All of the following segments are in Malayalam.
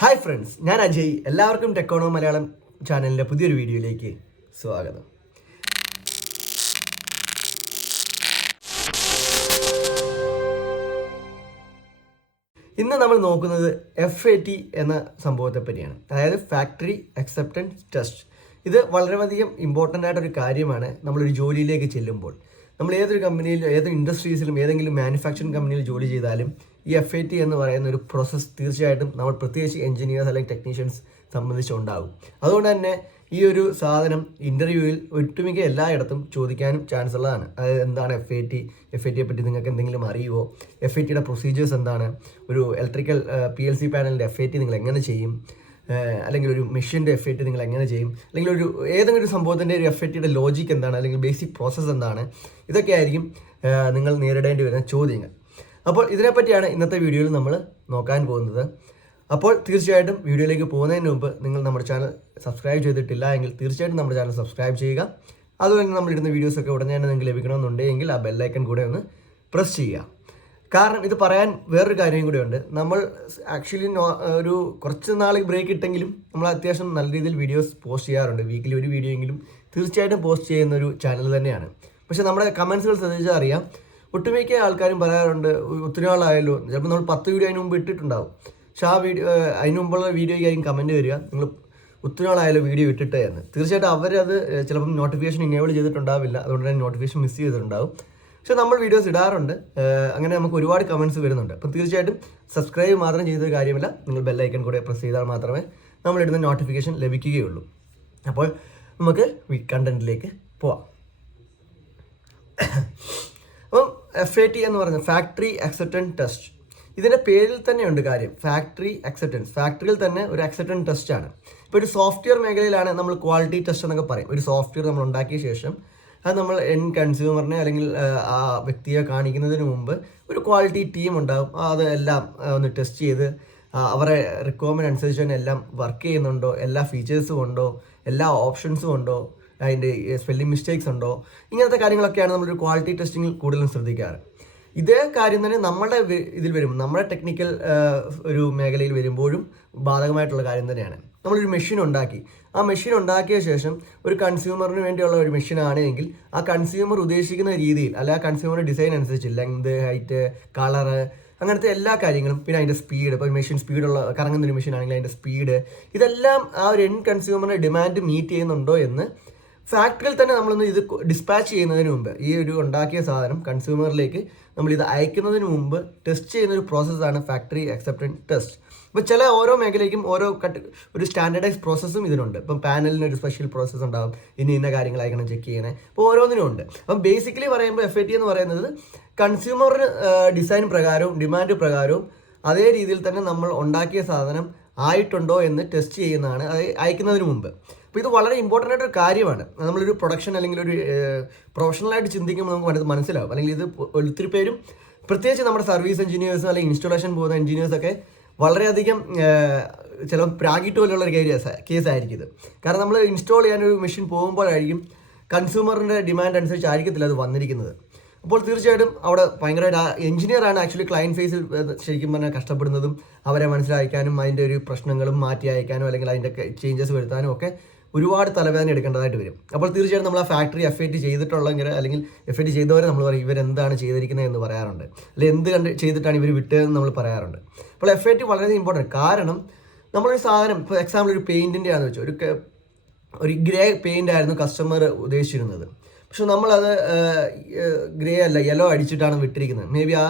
ഹായ് ഫ്രണ്ട്സ്, ഞാൻ അജയ്. എല്ലാവർക്കും ടെക്കോണോ മലയാളം ചാനലിൻ്റെ പുതിയൊരു വീഡിയോയിലേക്ക് സ്വാഗതം. ഇന്ന് നമ്മൾ നോക്കുന്നത് FAT എന്ന സംഭവത്തെ പറ്റിയാണ്, അതായത് ഫാക്ടറി അക്സെപ്റ്റൻസ് ടെസ്റ്റ്. ഇത് വളരെയധികം ഇമ്പോർട്ടൻ്റ് ആയിട്ടൊരു കാര്യമാണ്. നമ്മളൊരു ജോലിയിലേക്ക് ചെല്ലുമ്പോൾ നമ്മൾ ഏതൊരു കമ്പനിയിൽ, ഏതൊരു ഇൻഡസ്ട്രീസിലും, ഏതെങ്കിലും മാനുഫാക്ചറിങ് കമ്പനിയിൽ ജോലി ചെയ്താലും ഈ FAT എന്ന് പറയുന്ന ഒരു പ്രോസസ്സ് തീർച്ചയായിട്ടും നമ്മൾ പ്രത്യേകിച്ച് എഞ്ചിനീയേഴ്സ് അല്ലെങ്കിൽ ടെക്നീഷ്യൻസ് സംബന്ധിച്ചുണ്ടാകും. അതുകൊണ്ട് തന്നെ ഈ ഒരു സാധനം ഇൻ്റർവ്യൂവിൽ ഒട്ടുമിക്ക എല്ലായിടത്തും ചോദിക്കാനും ചാൻസ് ഉള്ളതാണ്. അതായത് എന്താണ് FATയെ പറ്റി നിങ്ങൾക്ക് എന്തെങ്കിലും അറിയുമോ, FATയുടെ പ്രൊസീജിയേഴ്സ് എന്താണ്, ഒരു ഇലക്ട്രിക്കൽ PLC പാനലിൻ്റെ FAT നിങ്ങൾ എങ്ങനെ ചെയ്യും, അല്ലെങ്കിൽ ഒരു മെഷീൻ്റെ FAT നിങ്ങൾ എങ്ങനെ ചെയ്യും, അല്ലെങ്കിൽ ഏതെങ്കിലും ഒരു സംഭവത്തിൻ്റെ ഒരു FATയുടെ ലോജിക്ക് എന്താണ്, അല്ലെങ്കിൽ ബേസിക് പ്രോസസ്സ് എന്താണ്, ഇതൊക്കെ ആയിരിക്കും നിങ്ങൾ നേരിടേണ്ടി വരുന്ന ചോദ്യങ്ങൾ. അപ്പോൾ ഇതിനെപ്പറ്റിയാണ് ഇന്നത്തെ വീഡിയോയിൽ നമ്മൾ നോക്കാൻ പോകുന്നത്. അപ്പോൾ തീർച്ചയായിട്ടും വീഡിയോയിലേക്ക് പോകുന്നതിന് മുമ്പ് നിങ്ങൾ നമ്മുടെ ചാനൽ സബ്സ്ക്രൈബ് ചെയ്തിട്ടില്ല എങ്കിൽ തീർച്ചയായിട്ടും നമ്മുടെ ചാനൽ സബ്സ്ക്രൈബ് ചെയ്യുക. അതുപോലെ തന്നെ നമ്മളിടുന്ന വീഡിയോസൊക്കെ ഉടനെ തന്നെ നിങ്ങൾക്ക് ലഭിക്കണമെന്നുണ്ടെങ്കിൽ ആ ബെല്ലൈക്കൺ കൂടെ ഒന്ന് പ്രസ് ചെയ്യുക. കാരണം ഇത് പറയാൻ വേറൊരു കാര്യം കൂടെ ഉണ്ട്. നമ്മൾ ആക്ച്വലി ഒരു കുറച്ച് നാൾ ബ്രേക്ക് ഇട്ടെങ്കിലും നമ്മൾ അത്യാവശ്യം നല്ല രീതിയിൽ വീഡിയോസ് പോസ്റ്റ് ചെയ്യാറുണ്ട്. വീക്കിലി ഒരു വീഡിയോ എങ്കിലും തീർച്ചയായിട്ടും പോസ്റ്റ് ചെയ്യുന്നൊരു ചാനൽ തന്നെയാണ്. പക്ഷേ നമ്മുടെ കമൻസുകൾ ശ്രദ്ധിച്ചാൽ അറിയാം, ഒട്ടുമിക്ക ആൾക്കാരും പറയാറുണ്ട് ഒത്തിരി നാളായല്ലോ, ചിലപ്പോൾ നമ്മൾ 10 വീഡിയോ അതിന് മുമ്പ് ഇട്ടിട്ടുണ്ടാവും. പക്ഷേ ആ വീഡിയോ അതിന് മുമ്പുള്ള വീഡിയോയ്ക്കായിരിക്കും കമൻറ്റ് വരിക, നിങ്ങൾ ഒത്തിരി നാളായാലും വീഡിയോ ഇട്ടിട്ടേ എന്ന്. തീർച്ചയായിട്ടും അവരത് ചിലപ്പം നോട്ടിഫിക്കേഷൻ ഇനേബിൾ ചെയ്തിട്ടുണ്ടാവില്ല, അതുകൊണ്ട് തന്നെ നോട്ടിഫിക്കേഷൻ മിസ് ചെയ്തിട്ടുണ്ടാവും. പക്ഷേ നമ്മൾ വീഡിയോസ് ഇടാറുണ്ട്. അങ്ങനെ നമുക്ക് ഒരുപാട് കമൻറ്റ്സ് വരുന്നുണ്ട്. അപ്പം തീർച്ചയായിട്ടും സബ്സ്ക്രൈബ് മാത്രം ചെയ്തൊരു കാര്യമില്ല, നിങ്ങൾ ബെല്ലൈക്കൺ കൂടെ പ്രസ് ചെയ്താൽ മാത്രമേ നമ്മളിടുന്ന നോട്ടിഫിക്കേഷൻ ലഭിക്കുകയുള്ളൂ. അപ്പോൾ നമുക്ക് കണ്ടന്റിലേക്ക് പോവാം. അപ്പം FAT എന്ന് പറയുന്നത് ഫാക്ടറി അക്സെപ്റ്റൻസ് ടെസ്റ്റ്. ഇതിൻ്റെ പേരിൽ തന്നെയുണ്ട് കാര്യം, ഫാക്ടറി അക്സെപ്റ്റൻസ്. ഫാക്ടറിയിൽ തന്നെ ഒരു അക്സെപ്റ്റൻസ് ടെസ്റ്റാണ്. ഇപ്പോൾ ഒരു സോഫ്റ്റ്വെയർ മേഖലയിലാണ് നമ്മൾ ക്വാളിറ്റി ടെസ്റ്റ് എന്നൊക്കെ പറയും. ഒരു സോഫ്റ്റ്വെയർ നമ്മൾ ഉണ്ടാക്കിയ ശേഷം അത് നമ്മൾ കൺസ്യൂമറിനെ അല്ലെങ്കിൽ ആ വ്യക്തിയെ കാണിക്കുന്നതിന് മുമ്പ് ഒരു ക്വാളിറ്റി ടീം ഉണ്ടാകും. അത് എല്ലാം ഒന്ന് ടെസ്റ്റ് ചെയ്ത് അവരുടെ റിക്വയർമെൻറ്റ് അനുസരിച്ച് തന്നെ എല്ലാം വർക്ക് ചെയ്യുന്നുണ്ടോ, എല്ലാ ഫീച്ചേഴ്സും ഉണ്ടോ, എല്ലാ ഓപ്ഷൻസും ഉണ്ടോ, അതിൻ്റെ സ്പെല്ലിംഗ് മിസ്റ്റേക്സ് ഉണ്ടോ, ഇങ്ങനത്തെ കാര്യങ്ങളൊക്കെയാണ് നമ്മളൊരു ക്വാളിറ്റി ടെസ്റ്റിങ്ങിൽ കൂടുതലും ശ്രദ്ധിക്കാറ്. ഇതേ കാര്യം തന്നെ നമ്മുടെ ഇതിൽ വരും, നമ്മുടെ ടെക്നിക്കൽ ഒരു മേഖലയിൽ വരുമ്പോഴും ബാധകമായിട്ടുള്ള കാര്യം തന്നെയാണ്. നമ്മളൊരു മെഷീൻ ഉണ്ടാക്കി, ആ മെഷീൻ ഉണ്ടാക്കിയ ശേഷം ഒരു കൺസ്യൂമറിന് വേണ്ടിയുള്ള ഒരു മെഷീൻ ആണെങ്കിൽ ആ കൺസ്യൂമർ ഉദ്ദേശിക്കുന്ന രീതിയിൽ, അല്ല ആ കൺസ്യൂമറുടെ ഡിസൈൻ അനുസരിച്ച് ലെങ്ത്, ഹൈറ്റ്, കളറ്, അങ്ങനത്തെ എല്ലാ കാര്യങ്ങളും, പിന്നെ അതിൻ്റെ സ്പീഡ്, ഇപ്പോൾ മെഷീൻ സ്പീഡുള്ള കറങ്ങുന്ന ഒരു മെഷീൻ ആണെങ്കിൽ അതിൻ്റെ സ്പീഡ്, ഇതെല്ലാം ആ ഒരു എൻഡ് കൺസ്യൂമറിൻ്റെ ഡിമാൻഡ് മീറ്റ് ചെയ്യുന്നുണ്ടോ എന്ന് ഫാക്ടറിയിൽ തന്നെ നമ്മളൊന്ന് ഇത് ഡിസ്പാച്ച് ചെയ്യുന്നതിന് മുമ്പ്, ഈ ഒരു ഉണ്ടാക്കിയ സാധനം കൺസ്യൂമറിലേക്ക് നമ്മളിത് അയക്കുന്നതിന് മുമ്പ് ടെസ്റ്റ് ചെയ്യുന്ന ഒരു പ്രോസസ്സാണ് ഫാക്ടറി അക്സെപ്റ്റൻസ് ടെസ്റ്റ്. ഇപ്പോൾ ഓരോ മേഖലയ്ക്കും ഓരോ ഒരു സ്റ്റാൻഡേർഡൈസ് പ്രോസസ്സും ഇതിനുണ്ട്. ഇപ്പം പാനലിന് ഒരു സ്പെഷ്യൽ പ്രോസസ്സ് ഉണ്ടാകും, ഇന്ന കാര്യങ്ങളായിരിക്കണം ചെക്ക് ചെയ്യണേ, അപ്പോൾ ഓരോന്നിനും ഉണ്ട്. അപ്പം ബേസിക്കലി പറയുമ്പോൾ FAT എന്ന് പറയുന്നത് കൺസ്യൂമറിന് ഡിസൈൻ പ്രകാരവും ഡിമാൻഡ് പ്രകാരവും അതേ രീതിയിൽ തന്നെ നമ്മൾ ഉണ്ടാക്കിയ സാധനം ആയിട്ടുണ്ടോ എന്ന് ടെസ്റ്റ് ചെയ്യുന്നതാണ്, അത് അയക്കുന്നതിന് മുമ്പ്. അപ്പോൾ ഇത് വളരെ ഇമ്പോർട്ടൻ്റ് ആയിട്ടൊരു കാര്യമാണ്. നമ്മളൊരു പ്രൊഡക്ഷൻ അല്ലെങ്കിൽ ഒരു പ്രൊഫഷണലായിട്ട് ചിന്തിക്കുമ്പോൾ നമുക്ക് മനസ്സിലാവും. അല്ലെങ്കിൽ ഇത് ഒത്തിരി പേരും, പ്രത്യേകിച്ച് നമ്മുടെ സർവീസ് എഞ്ചിനീയേഴ്സ് അല്ലെങ്കിൽ ഇൻസ്റ്റലേഷൻ പോകുന്ന എഞ്ചിനീയേഴ്സൊക്കെ വളരെയധികം ചിലപ്പോൾ പ്രാഗിറ്റ് പോലെയുള്ള ഒരു കേസായിരിക്കും ഇത്. കാരണം നമ്മൾ ഇൻസ്റ്റാൾ ചെയ്യാനൊരു മെഷീൻ പോകുമ്പോഴായിരിക്കും കൺസ്യൂമറിൻ്റെ ഡിമാൻഡ് അനുസരിച്ച് ആയിരിക്കത്തില്ല അത് വന്നിരിക്കുന്നത്. അപ്പോൾ തീർച്ചയായിട്ടും അവിടെ ഭയങ്കരമായിട്ട് എഞ്ചിനീയറാണ് ആക്ച്വലി ക്ലയൻറ്റ് ഫേസിൽ ശരിക്കും പറഞ്ഞാൽ കഷ്ടപ്പെടുന്നതും അവരെ മനസ്സിലാക്കാനും അതിൻ്റെ ഒരു പ്രശ്നങ്ങളും മാറ്റി അയക്കാനും അല്ലെങ്കിൽ അതിൻ്റെ ചേഞ്ചസ് വരുത്താനും ഒക്കെ ഒരുപാട് തലവേദന എടുക്കേണ്ടതായിട്ട് വരും. അപ്പോൾ തീർച്ചയായിട്ടും നമ്മൾ ആ ഫാക്ടറി FAT ചെയ്തിട്ടുള്ളെങ്കിൽ അല്ലെങ്കിൽ FAT ചെയ്തവരെ നമ്മൾ പറയും ഇവരെന്താണ് ചെയ്തിരിക്കുന്നത് എന്ന് പറയാറുണ്ട്, അല്ലെങ്കിൽ എന്ത് ചെയ്തിട്ടാണ് ഇവർ വിട്ടതെന്ന് നമ്മൾ പറയാറുണ്ട്. അപ്പോൾ FAT വളരെ ഇമ്പോർട്ടൻറ്റ്. കാരണം നമ്മളൊരു സാധനം, ഇപ്പോൾ എക്സാമ്പിൾ ഒരു പെയിൻറ്റിൻ്റെ ആണെന്ന് വെച്ചാൽ ഒരു ഗ്രേ പെയിൻ്റ് ആയിരുന്നു കസ്റ്റമർ ഉദ്ദേശിച്ചിരുന്നത്. പക്ഷെ നമ്മളത് ഗ്രേ അല്ല യെല്ലോ അടിച്ചിട്ടാണ് വിട്ടിരിക്കുന്നത്. മേ ബി ആ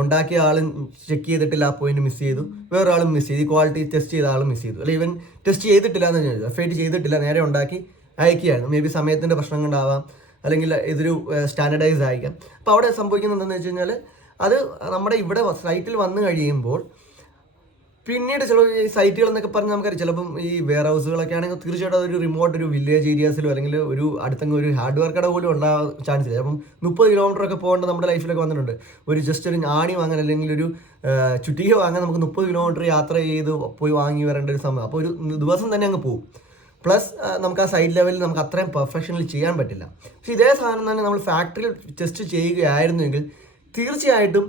ഉണ്ടാക്കിയ ആളും ചെക്ക് ചെയ്തിട്ടില്ല, ആ പോയിന്റ് മിസ് ചെയ്തു, വേറൊരാളും മിസ് ചെയ്തു, ക്വാളിറ്റി ടെസ്റ്റ് ചെയ്ത ആളും മിസ് ചെയ്തു, അല്ലെങ്കിൽ ഇവൻ ടെസ്റ്റ് ചെയ്തിട്ടില്ല എന്ന് ചോദിച്ചു, FAT ചെയ്തിട്ടില്ല, നേരെ ഉണ്ടാക്കി അയക്കുകയായിരുന്നു. മേ ബി സമയത്തിൻ്റെ പ്രശ്നം കൊണ്ടാവാം, അല്ലെങ്കിൽ ഇതൊരു സ്റ്റാൻഡർഡൈസ് ആയിരിക്കാം. അപ്പോൾ അവിടെ സംഭവിക്കുന്നത് എന്താണെന്ന് വെച്ച് കഴിഞ്ഞാൽ അത് നമ്മുടെ ഇവിടെ സൈറ്റിൽ വന്നു കഴിയുമ്പോൾ പിന്നീട് ചില ഈ സൈറ്റുകൾ എന്നൊക്കെ പറഞ്ഞാൽ നമുക്കറിയാം, ചിലപ്പം ഈ വെയർ ഹൗസുകളൊക്കെ ആണെങ്കിൽ തീർച്ചയായിട്ടും അതൊരു റിമോട്ട് ഒരു വില്ലേജ് ഏരിയാസിലോ അല്ലെങ്കിൽ ഒരു അടുത്തങ്ങ് ഒരു ഹാർഡ്വെയർ കട പോലും ഉണ്ടാകാൻ ചാൻസ് ഇല്ല. അപ്പം 30 കിലോമീറ്ററൊക്കെ പോകേണ്ട നമ്മുടെ ലൈഫിലൊക്കെ വന്നിട്ടുണ്ട്. ഒരു ആണി വാങ്ങാൻ അല്ലെങ്കിൽ ഒരു ചുറ്റിക വാങ്ങാൻ നമുക്ക് 30 കിലോമീറ്റർ യാത്ര ചെയ്ത് പോയി വാങ്ങി വരേണ്ട ഒരു സമയം, അപ്പോൾ ഒരു ദിവസം തന്നെ അങ്ങ് പോകും. പ്ലസ് നമുക്ക് ആ സൈഡ് ലെവലിൽ നമുക്ക് അത്രയും പെർഫെക്ഷനിൽ ചെയ്യാൻ പറ്റില്ല. പക്ഷേ ഇതേ സാധനം തന്നെ നമ്മൾ ഫാക്ടറിയിൽ ടെസ്റ്റ് ചെയ്യുകയായിരുന്നുവെങ്കിൽ തീർച്ചയായിട്ടും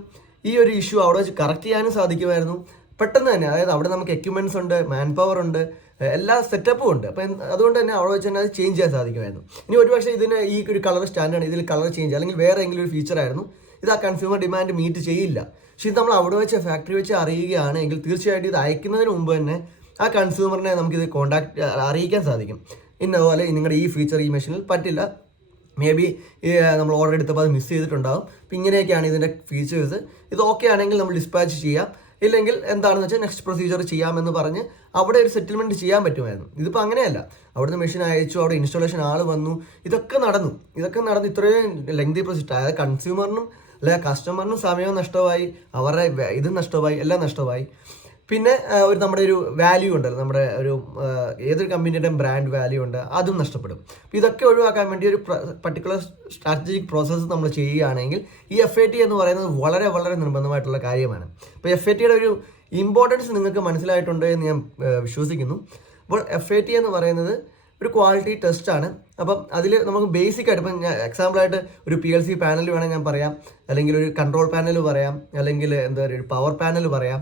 ഈ ഒരു ഇഷ്യൂ അവിടെ വെച്ച് കറക്റ്റ് ചെയ്യാനും സാധിക്കുമായിരുന്നു. പെട്ടെന്ന് തന്നെ, അതായത് അവിടെ നമുക്ക് എക്യുപ്മെൻറ്റ്സ് ഉണ്ട്, മാൻ പവർ ഉണ്ട്, എല്ലാ സെറ്റപ്പും ഉണ്ട്. അപ്പം അതുകൊണ്ട് തന്നെ അവിടെ വെച്ച് തന്നെ അത് ചേഞ്ച് ചെയ്യാൻ സാധിക്കുമായിരുന്നു. ഇനി ഒരുപക്ഷെ ഇതിന് ഈ ഒരു കളർ സ്റ്റാൻഡാണ്, ഇതിൽ കളർ ചേഞ്ച് അല്ലെങ്കിൽ വേറെ ഏതെങ്കിലും ഒരു ഫീച്ചറായിരുന്നു, ഇത് ആ കൺസ്യൂമർ ഡിമാൻഡ് മീറ്റ് ചെയ്യില്ല. പക്ഷേ ഇത് നമ്മൾ അവിടെ വെച്ച് ഫാക്ടറി വെച്ച് അറിയുകയാണെങ്കിൽ തീർച്ചയായിട്ടും ഇത് അയക്കുന്നതിന് മുമ്പ് തന്നെ ആ കൺസ്യൂമറിനെ നമുക്കിത് അറിയിക്കാൻ സാധിക്കും. ഇന്നതുപോലെ നിങ്ങളുടെ ഈ ഫീച്ചർ ഈ മെഷീനിൽ പറ്റില്ല, മേ ബി നമ്മൾ ഓർഡർ എടുത്തപ്പോൾ അത് മിസ് ചെയ്തിട്ടുണ്ടാകും, അപ്പം ഇങ്ങനെയൊക്കെയാണ് ഇതിൻ്റെ ഫീച്ചേഴ്സ്, ഇത് ഓക്കെ ആണെങ്കിൽ നമ്മൾ ഡിസ്പാച്ച് ചെയ്യാം, ഇല്ലെങ്കിൽ എന്താണെന്ന് വെച്ചാൽ നെക്സ്റ്റ് പ്രൊസീജിയർ ചെയ്യാമെന്ന് പറഞ്ഞ് അവിടെ ഒരു സെറ്റിൽമെൻറ്റ് ചെയ്യാൻ പറ്റുമായിരുന്നു. ഇതിപ്പോൾ അങ്ങനെയല്ല, അവിടുന്ന് മെഷീൻ അയച്ചു, അവിടെ ഇൻസ്റ്റാളേഷൻ ആൾ വന്നു, ഇതൊക്കെ നടന്നു ഇത്രയും ലെങ്തി പ്രൊസീജിയർ. അതായത് കൺസ്യൂമറിനും അല്ലെ കസ്റ്റമറിനും സമയവും നഷ്ടമായി, അവരുടെ ഇതും നഷ്ടമായി, എല്ലാം നഷ്ടമായി. പിന്നെ നമ്മുടെ ഒരു വാല്യൂ ഉണ്ടല്ലോ, നമ്മുടെ ഒരു ഏതൊരു കമ്പനിയുടെയും ബ്രാൻഡ് വാല്യൂ ഉണ്ട്, അതും നഷ്ടപ്പെടും. അപ്പോൾ ഇതൊക്കെ ഒഴിവാക്കാൻ വേണ്ടി ഒരു പർട്ടിക്കുലർ സ്ട്രാറ്റജിക് പ്രോസസ്സ് നമ്മൾ ചെയ്യുകയാണെങ്കിൽ ഈ FAT എന്ന് പറയുന്നത് വളരെ വളരെ നിർബന്ധമായിട്ടുള്ള കാര്യമാണ്. അപ്പോൾ FATയുടെ ഒരു ഇമ്പോർട്ടൻസ് നിങ്ങൾക്ക് മനസ്സിലായിട്ടുണ്ട് എന്ന് ഞാൻ വിശ്വസിക്കുന്നു. അപ്പോൾ FAT എന്ന് പറയുന്നത് ഒരു ക്വാളിറ്റി ടെസ്റ്റാണ്. അപ്പം അതിൽ നമുക്ക് ബേസിക് ആയിട്ട് ഇപ്പം ഞാൻ എക്സാമ്പിളായിട്ട് ഒരു PLC പാനൽ വേണമെങ്കിൽ ഞാൻ പറയാം, അല്ലെങ്കിൽ ഒരു കൺട്രോൾ പാനൽ പറയാം, അല്ലെങ്കിൽ എന്താ പറയുക ഒരു പവർ പാനൽ പറയാം,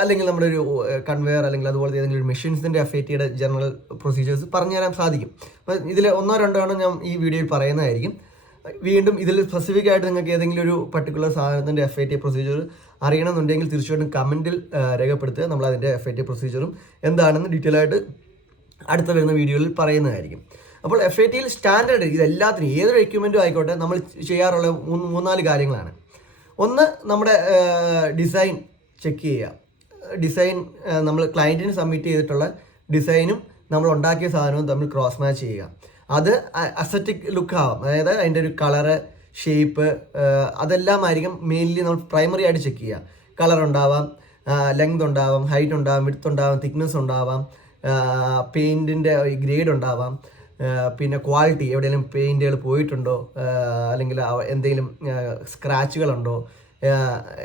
അല്ലെങ്കിൽ നമ്മുടെ ഒരു കൺവെയർ അല്ലെങ്കിൽ അതുപോലത്തെ ഏതെങ്കിലും ഒരു മെഷീൻസിൻ്റെ FATയുടെ ജനറൽ പ്രൊസീജിയേഴ്സ് പറഞ്ഞു തരാൻ സാധിക്കും. അപ്പോൾ ഇതിൽ ഒന്നോ രണ്ടോ ആണ് ഞാൻ ഈ വീഡിയോയിൽ പറയുന്നതായിരിക്കും. വീണ്ടും ഇതിൽ സ്പെസിഫിക് ആയിട്ട് നിങ്ങൾക്ക് ഏതെങ്കിലും ഒരു പർട്ടിക്കുലർ സാധനത്തിൻ്റെ FAT പ്രൊസീജിയർ അറിയണമെന്നുണ്ടെങ്കിൽ തീർച്ചയായിട്ടും കമൻറ്റിൽ രേഖപ്പെടുത്തുക. നമ്മൾ അതിൻ്റെ FAT പ്രൊസീജിയറും എന്താണെന്ന് ഡീറ്റെയിൽ ആയിട്ട് അടുത്ത വരുന്ന വീഡിയോയിൽ പറയുന്നതായിരിക്കും. അപ്പോൾ FATയിൽ സ്റ്റാൻഡേർഡ് ഇതെല്ലാത്തിനും ഏതൊരു എക്യുപ്മെൻറ്റും ആയിക്കോട്ടെ നമ്മൾ ചെയ്യാറുള്ള മൂന്നാല് കാര്യങ്ങളാണ്. ഒന്ന്, നമ്മുടെ ഡിസൈൻ ചെക്ക് ചെയ്യുക. ഡിസൈൻ നമ്മൾ ക്ലയൻറ്റിന് സബ്മിറ്റ് ചെയ്തിട്ടുള്ള ഡിസൈനും നമ്മൾ ഉണ്ടാക്കിയ സാധനവും തമ്മിൽ ക്രോസ് മാച്ച് ചെയ്യുക. അത് അസറ്റിക് ലുക്ക് ആവാം, അതായത് അതിൻ്റെ ഒരു കളറ്, ഷേപ്പ്, അതെല്ലാം ആയിരിക്കും മെയിൻലി നമ്മൾ പ്രൈമറി ആയിട്ട് ചെക്ക് ചെയ്യുക. കളർ ഉണ്ടാവാം, ലെങ്ത് ഉണ്ടാവാം, ഹൈറ്റ് ഉണ്ടാവാം, വിഡ്ത്ത് ഉണ്ടാവാം, തിക്നെസ് ഉണ്ടാവാം, പെയിൻറ്റിൻ്റെ ഗ്രേഡ് ഉണ്ടാവാം, പിന്നെ ക്വാളിറ്റി, എവിടെയെങ്കിലും പെയിൻറ്റുകൾ പോയിട്ടുണ്ടോ, അല്ലെങ്കിൽ എന്തെങ്കിലും സ്ക്രാച്ചുകളുണ്ടോ,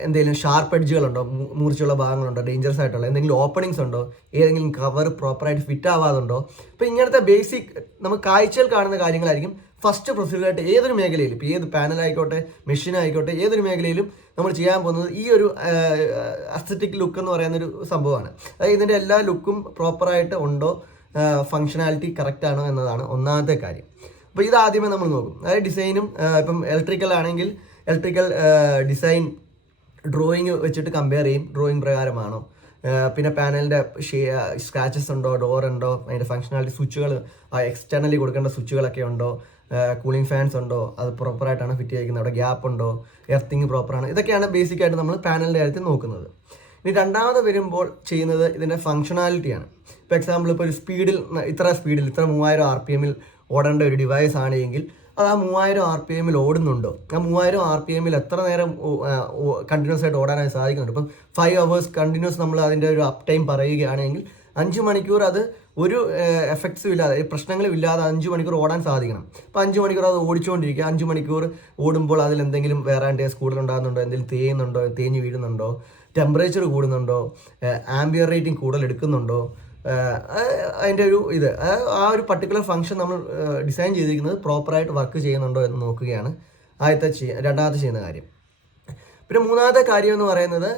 എന്തെങ്കിലും ഷാർപ്പ് എഡ്ജുകളുണ്ടോ, മൂർച്ചയുള്ള ഭാഗങ്ങളുണ്ടോ, ഡേഞ്ചറസ് ആയിട്ടുള്ള എന്തെങ്കിലും ഓപ്പണിങ്സ് ഉണ്ടോ, ഏതെങ്കിലും കവർ പ്രോപ്പറായിട്ട് ഫിറ്റ് ആവാതുണ്ടോ. അപ്പോൾ ഇങ്ങനത്തെ ബേസിക് നമുക്ക് കാഴ്ചയിൽ കാണുന്ന കാര്യങ്ങളായിരിക്കും ഫസ്റ്റ് പ്രൊസീജിയറായിട്ട് ഏതൊരു മേഖലയിലും, ഇപ്പോൾ ഏത് പാനലായിക്കോട്ടെ, മെഷീൻ ആയിക്കോട്ടെ, ഏതൊരു മേഖലയിലും നമ്മൾ ചെയ്യാൻ പോകുന്നത് ഈ ഒരു അസ്തറ്റിക് ലുക്ക് എന്ന് പറയുന്നൊരു സംഭവമാണ്. അതായത് ഇതിൻ്റെ എല്ലാ ലുക്കും പ്രോപ്പറായിട്ട് ഉണ്ടോ, ഫങ്ഷനാലിറ്റി കറക്റ്റ് ആണോ എന്നതാണ് ഒന്നാമത്തെ കാര്യം. അപ്പോൾ ഇത് ആദ്യമേ നമ്മൾ നോക്കും. അതായത് ഡിസൈനും, ഇപ്പം ഇലക്ട്രിക്കൽ ആണെങ്കിൽ ഇലക്ട്രിക്കൽ ഡിസൈൻ ഡ്രോയിങ് വെച്ചിട്ട് കമ്പയർ ചെയ്യും, ഡ്രോയിങ് പ്രകാരമാണോ. പിന്നെ പാനലിൻ്റെ സ്ക്രാച്ചസ് ഉണ്ടോ, ഡോർ ഉണ്ടോ, അതിൻ്റെ ഫങ്ഷനാലിറ്റി, സ്വിച്ചുകൾ എക്സ്റ്റേണലി കൊടുക്കേണ്ട സ്വിച്ചുകളൊക്കെ ഉണ്ടോ, കൂളിംഗ് ഫാൻസ് ഉണ്ടോ, അത് പ്രോപ്പറായിട്ടാണ് ഫിറ്റ് ചെയ്തിരിക്കുന്നത്, അവിടെ ഗ്യാപ്പ് ഉണ്ടോ, എർത്തിങ് പ്രോപ്പറാണ്. ഇതൊക്കെയാണ് ബേസിക്കായിട്ട് നമ്മൾ പാനലിൻ്റെ കാര്യത്തിൽ നോക്കുന്നത്. ഇനി രണ്ടാമത് വരുമ്പോൾ ചെയ്യുന്നത് ഇതിൻ്റെ ഫങ്ഷനാലിറ്റിയാണ്. ഇപ്പോൾ എക്സാമ്പിൾ ഇപ്പോൾ ഒരു ഇത്ര 3000 RPM ഓടേണ്ട ഒരു ഡിവൈസ് ആണെങ്കിൽ അത് ആ 3000 RPM ഓടുന്നുണ്ടോ, ആ 3000 RPM എത്ര നേരം കണ്ടിന്യൂസ് ആയിട്ട് ഓടാനായി സാധിക്കുന്നുണ്ട്. ഇപ്പം 5 hours കണ്ടിന്യൂസ് നമ്മൾ അതിൻ്റെ ഒരു അപ്പ് ടൈം പറയുകയാണെങ്കിൽ 5 മണിക്കൂർ അത് ഒരു എഫക്ട്സും ഇല്ലാതെ, പ്രശ്നങ്ങളും ഇല്ലാതെ 5 മണിക്കൂർ ഓടാൻ സാധിക്കണം. അപ്പോൾ 5 മണിക്കൂർ അത് ഓടിച്ചുകൊണ്ടിരിക്കുക. 5 മണിക്കൂർ ഓടുമ്പോൾ അതിൽ എന്തെങ്കിലും വേറാൻഡേഴ്സ് കൂടുതലുണ്ടാകുന്നുണ്ടോ, എന്തെങ്കിലും തേഞ്ഞ് വീഴുന്നുണ്ടോ, ടെമ്പറേച്ചർ കൂടുന്നുണ്ടോ, ആംബിയർ റേറ്റിംഗ് കൂടുതൽ എടുക്കുന്നുണ്ടോ, അതിൻ്റെ ഒരു ആ ഒരു പർട്ടിക്കുലർ ഫംഗ്ഷൻ നമ്മൾ ഡിസൈൻ ചെയ്തിരിക്കുന്നത് പ്രോപ്പറായിട്ട് വർക്ക് ചെയ്യുന്നുണ്ടോ എന്ന് നോക്കുകയാണ് രണ്ടാമത്തെ ചെയ്യുന്ന കാര്യം. പിന്നെ മൂന്നാമത്തെ കാര്യം എന്ന് പറയുന്നത്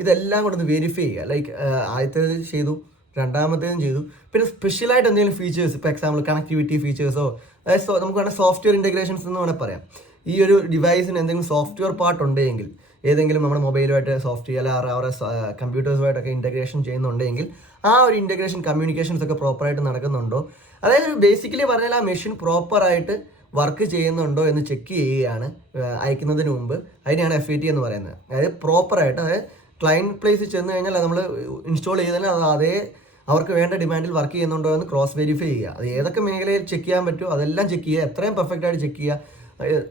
ഇതെല്ലാം കൂടെ ഒന്ന് വെരിഫൈ ചെയ്യുക. ലൈക്ക് ആദ്യത്തേത് ചെയ്തു, രണ്ടാമത്തേതും ചെയ്തു, പിന്നെ സ്പെഷ്യലായിട്ട് എന്തെങ്കിലും ഫീച്ചേഴ്സ്, ഇപ്പോൾ എക്സാമ്പിൾ കണക്ടിവിറ്റി ഫീച്ചേഴ്സോ, അതായത് നമുക്ക് വേണമെങ്കിൽ സോഫ്റ്റ്വെയർ ഇൻ്റഗ്രേഷൻസ് എന്ന് വേണമെങ്കിൽ പറയാം. ഈ ഒരു ഡിവൈസിന് എന്തെങ്കിലും സോഫ്റ്റ്വെയർ പാർട്ട് ഉണ്ടെങ്കിൽ, ഏതെങ്കിലും നമ്മുടെ മൊബൈലുമായിട്ട് സോഫ്റ്റ്വെയർ അവരുടെ കമ്പ്യൂട്ടേഴ്സുമായിട്ടൊക്കെ ഇൻ്റഗ്രേഷൻ ചെയ്യുന്നുണ്ടെങ്കിൽ ആ ഒരു ഇൻ്റഗ്രേഷൻ കമ്മ്യൂണിക്കേഷൻസ് ഒക്കെ പ്രോപ്പറായിട്ട് നടക്കുന്നുണ്ടോ, അതായത് ബേസിക്കലി പറഞ്ഞാൽ ആ മെഷീൻ പ്രോപ്പറായിട്ട് വർക്ക് ചെയ്യുന്നുണ്ടോ എന്ന് ചെക്ക് ചെയ്യുകയാണ് അയക്കുന്നതിന് മുമ്പ്. അതിനെയാണ് FAT എന്ന് പറയുന്നത്. അതായത് പ്രോപ്പറായിട്ട്, അതായത് ക്ലയൻറ്റ് പ്ലേസിൽ ചെന്ന് കഴിഞ്ഞാൽ നമ്മൾ ഇൻസ്റ്റാൾ ചെയ്താൽ അത് അതേ അവർക്ക് വേണ്ട ഡിമാൻഡിൽ വർക്ക് ചെയ്യുന്നുണ്ടോ എന്ന് ക്രോസ് വെരിഫൈ ചെയ്യുക. അത് ഏതൊക്കെ മേഖലയിൽ ചെക്ക് ചെയ്യാൻ പറ്റുമോ അതെല്ലാം ചെക്ക് ചെയ്യുക. എത്രയും പെർഫെക്റ്റായിട്ട് ചെക്ക്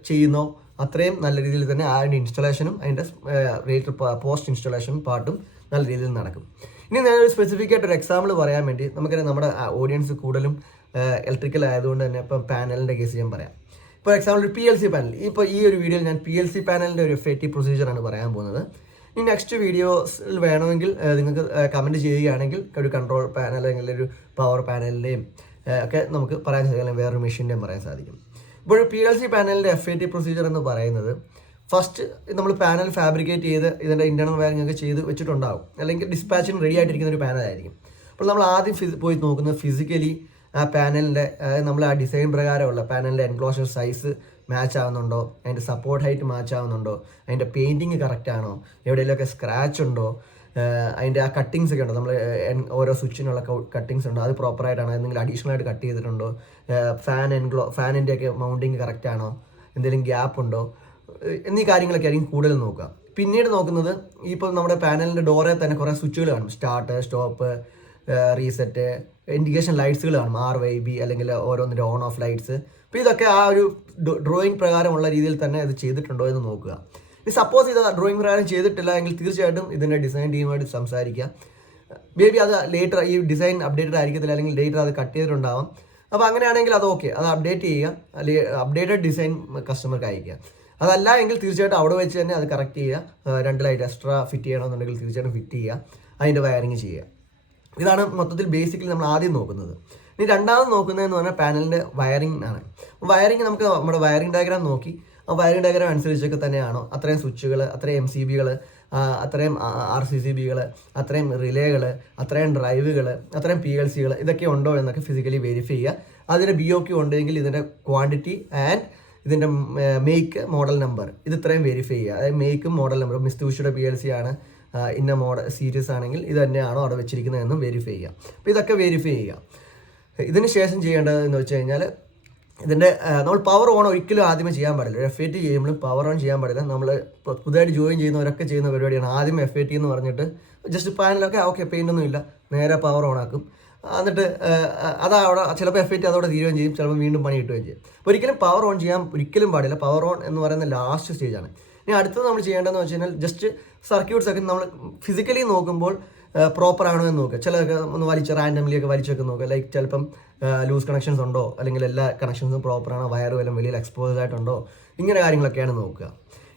ചെയ്യുന്നോ അത്രയും നല്ല രീതിയിൽ തന്നെ അതിൻ്റെ ഇൻസ്റ്റലേഷനും അതിൻ്റെ റിലേറ്റഡ് പോസ്റ്റ് ഇൻസ്റ്റലേഷൻ പാർട്ടും നല്ല രീതിയിൽ നടക്കും. ഇനി ഞാനൊരു സ്പെസിഫിക് ആയിട്ട് ഒരു എക്സാമ്പിൾ പറയാൻ വേണ്ടി, നമുക്കറിയാം നമ്മുടെ ഓഡിയൻസ് കൂടുതലും ഇലക്ട്രിക്കൽ ആയതുകൊണ്ട് തന്നെ ഇപ്പം പാനലിൻ്റെ കേസ് ഞാൻ പറയാം. ഇപ്പോൾ എക്സാമ്പിൾ ഒരു PLC പാനൽ, ഇപ്പോൾ ഈ ഒരു വീഡിയോയിൽ ഞാൻ PLC പാനലിൻ്റെ ഒരു FAT പ്രൊസീജിയറാണ് പറയാൻ പോകുന്നത്. ഇനി നെക്സ്റ്റ് വീഡിയോസിൽ വേണമെങ്കിൽ നിങ്ങൾക്ക് കമൻറ്റ് ചെയ്യുകയാണെങ്കിൽ ഒരു കൺട്രോൾ പാനൽ അല്ലെങ്കിൽ ഒരു പവർ പാനലിൻ്റെയും ഒക്കെ നമുക്ക് പറയാൻ സാധിക്കും, അല്ലെങ്കിൽ വേറൊരു മെഷീൻ്റെയും പറയാൻ സാധിക്കും. ഇപ്പോൾ PLC പാനലിൻ്റെ FAT പ്രൊസീജിയർ എന്ന് പറയുന്നത് ഫസ്റ്റ് നമ്മൾ പാനൽ ഫാബ്രിക്കേറ്റ് ചെയ്ത് ഇതിൻ്റെ ഇൻറ്റേർണൽ വയറിംഗ് ഒക്കെ ചെയ്ത് വെച്ചിട്ടുണ്ടാവും, അല്ലെങ്കിൽ ഡിസ്പാച്ചിന് റെഡി ആയിട്ടിരിക്കുന്ന ഒരു പാനലായിരിക്കും. അപ്പോൾ നമ്മൾ ആദ്യം പോയി നോക്കുന്നത് ഫിസിക്കലി ആ പാനലിൻ്റെ നമ്മൾ ആ ഡിസൈൻ പ്രകാരമുള്ള പാനലിൻ്റെ എൻക്ലോഷർ സൈസ് മാച്ച് ആവുന്നുണ്ടോ, അതിൻ്റെ സപ്പോർട്ട് ഹൈറ്റ് മാച്ച് ആവുന്നുണ്ടോ, അതിൻ്റെ പെയിൻറ്റിങ് കറക്റ്റ് ആണോ, എവിടെയെങ്കിലുമൊക്കെ സ്ക്രാച്ച് ഉണ്ടോ, അതിൻ്റെ ആ കട്ടിങ്സ് ഒക്കെ ഉണ്ടോ, നമ്മൾ ഓരോ സ്വിച്ചിനുള്ള കട്ടിങ്സ് ഉണ്ടോ, അത് പ്രോപ്പറായിട്ടാണോ, എന്തെങ്കിലും അഡീഷണൽ ആയിട്ട് കട്ട് ചെയ്തിട്ടുണ്ടോ, ഫാനിൻ്റെ ഒക്കെ മൗണ്ടിങ് കറക്റ്റ് ആണോ, എന്തെങ്കിലും ഗ്യാപ്പ് ഉണ്ടോ എന്നീ കാര്യങ്ങളൊക്കെ ആയിരിക്കും കൂടുതൽ നോക്കുക. പിന്നീട് നോക്കുന്നത് ഇപ്പോൾ നമ്മുടെ പാനലിൻ്റെ ഡോറിൽ തന്നെ കുറേ സ്വിച്ചുകൾ കാണും, സ്റ്റാർട്ട്, സ്റ്റോപ്പ്, റീസെറ്റ്, ഇൻഡിക്കേഷൻ ലൈറ്റ്സുകൾ കാണും, RYB അല്ലെങ്കിൽ ഓരോന്നിൻ്റെ ഓൺ ഓഫ് ലൈറ്റ്സ്. അപ്പോൾ ഇതൊക്കെ ആ ഒരു ഡ്രോയിങ് പ്രകാരമുള്ള രീതിയിൽ തന്നെ ഇത് ചെയ്തിട്ടുണ്ടോ എന്ന് നോക്കുക. ഇനി സപ്പോസ് ഇത് ഡ്രോയിങ് പ്രകാരം ചെയ്തിട്ടില്ല എങ്കിൽ തീർച്ചയായിട്ടും ഇതിൻ്റെ ഡിസൈൻ ടീമായിട്ട് സംസാരിക്കുക. മേ ബി അത് ലേറ്റർ ഈ ഡിസൈൻ അപ്ഡേറ്റഡ് ആയിരിക്കത്തില്ല, അല്ലെങ്കിൽ ലേറ്റർ അത് കട്ട് ചെയ്തിട്ടുണ്ടാവാം. അപ്പോൾ അങ്ങനെയാണെങ്കിൽ അത് ഓക്കെ, അത് അപ്ഡേറ്റ് ചെയ്യുക, അല്ലെങ്കിൽ അപ്ഡേറ്റഡ് ഡിസൈൻ കസ്റ്റമർക്ക് അയക്കുക. അതല്ല എങ്കിൽ തീർച്ചയായിട്ടും അവിടെ വെച്ച് തന്നെ അത് കറക്റ്റ് ചെയ്യുക. 2 ലൈറ്റ് എക്സ്ട്രാ ഫിറ്റ് ചെയ്യണമെന്നുണ്ടെങ്കിൽ തീർച്ചയായിട്ടും ഫിറ്റ് ചെയ്യുക, അതിൻ്റെ വയറിങ് ചെയ്യുക. ഇതാണ് മൊത്തത്തിൽ ബേസിക്കലി നമ്മൾ ആദ്യം നോക്കുന്നത്. ഇനി രണ്ടാമത് നോക്കുന്നതെന്ന് പറഞ്ഞാൽ പാനലിൻ്റെ വയറിംഗ് ആണ്. വയറിംഗ് നമുക്ക് നമ്മുടെ വയറിംഗ് ഡയഗ്രാം നോക്കി ആ വയറിംഗ് ഡയഗ്രാം അനുസരിച്ചൊക്കെ തന്നെയാണോ, അത്രയും സ്വിച്ചുകൾ, അത്രയും MCBകൾ, അത്രയും RCCBകൾ, അത്രയും റിലേകൾ, അത്രയും ഡ്രൈവുകൾ, അത്രയും PLCകൾ ഇതൊക്കെ ഉണ്ടോ എന്നൊക്കെ ഫിസിക്കലി വെരിഫൈ ചെയ്യുക. അതിൻ്റെ BOQ ഉണ്ടെങ്കിൽ ഇതിൻ്റെ ക്വാണ്ടിറ്റി ആൻഡ് ഇതിൻ്റെ മേക്ക്, മോഡൽ നമ്പർ ഇത് ഇത്രയും വെരിഫൈ ചെയ്യുക. അതായത് മേക്കും മോഡൽ നമ്പർ, മിസ്തൂഷിയുടെ PLC ആണ്, ഇന്ന മോഡൽ സീരീസ് ആണെങ്കിൽ ഇത് തന്നെയാണോ അവിടെ വെച്ചിരിക്കുന്നതെന്നും വെരിഫൈ ചെയ്യുക. അപ്പോൾ ഇതൊക്കെ വെരിഫൈ ചെയ്യുക. ഇതിന് ശേഷം ചെയ്യേണ്ടത് എന്ന് വെച്ച് കഴിഞ്ഞാൽ ഇതിൻ്റെ നമ്മൾ പവർ ഓൺ ഒരിക്കലും ആദ്യമേ ചെയ്യാൻ പാടില്ല. FAT ചെയ്യുമ്പോഴും പവർ ഓൺ ചെയ്യാൻ പാടില്ല. നമ്മൾ പുതുതായിട്ട് ജോയിൻ ചെയ്യുന്നവരൊക്കെ ചെയ്യുന്ന പരിപാടിയാണ്. ആദ്യം FAT എന്ന് പറഞ്ഞിട്ട് ജസ്റ്റ് പാനലൊക്കെ ഓക്കെ പെയിൻ്റ് ഒന്നും ഇല്ല, നേരെ പവർ ഓൺ ആക്കും. എന്നിട്ട് അവിടെ ചിലപ്പോൾ FAT അതോടെ തീരുകയും ചെയ്യും, ചിലപ്പോൾ വീണ്ടും പണി കിട്ടുകയും ചെയ്യും. അപ്പോൾ ഒരിക്കലും പവർ ഓൺ ചെയ്യാൻ ഒരിക്കലും പാടില്ല. പവർ ഓൺ എന്ന് പറയുന്ന ലാസ്റ്റ് സ്റ്റേജാണ്. ഇനി അടുത്തത് നമ്മൾ ചെയ്യേണ്ടതെന്ന് വെച്ച് കഴിഞ്ഞാൽ ജസ്റ്റ് സർക്യൂട്ട്സ് ഒക്കെ നമ്മൾ ഫിസിക്കലി നോക്കുമ്പോൾ പ്രോപ്പർ ആണോ എന്ന് നോക്കുക. ചിലതൊക്കെ ഒന്ന് റാൻഡംലി ഒക്കെ വലിച്ചൊക്കെ നോക്കുക. ലൈക്ക് ചിലപ്പം ലൂസ് കണക്ഷൻസ് ഉണ്ടോ, അല്ലെങ്കിൽ എല്ലാ കണക്ഷൻസും പ്രോപ്പറാണോ, വയർ വല്ലതും വെളിയിൽ എക്സ്പോസ് ആയിട്ടുണ്ടോ, ഇങ്ങനെ കാര്യങ്ങളൊക്കെയാണ് നോക്കുക.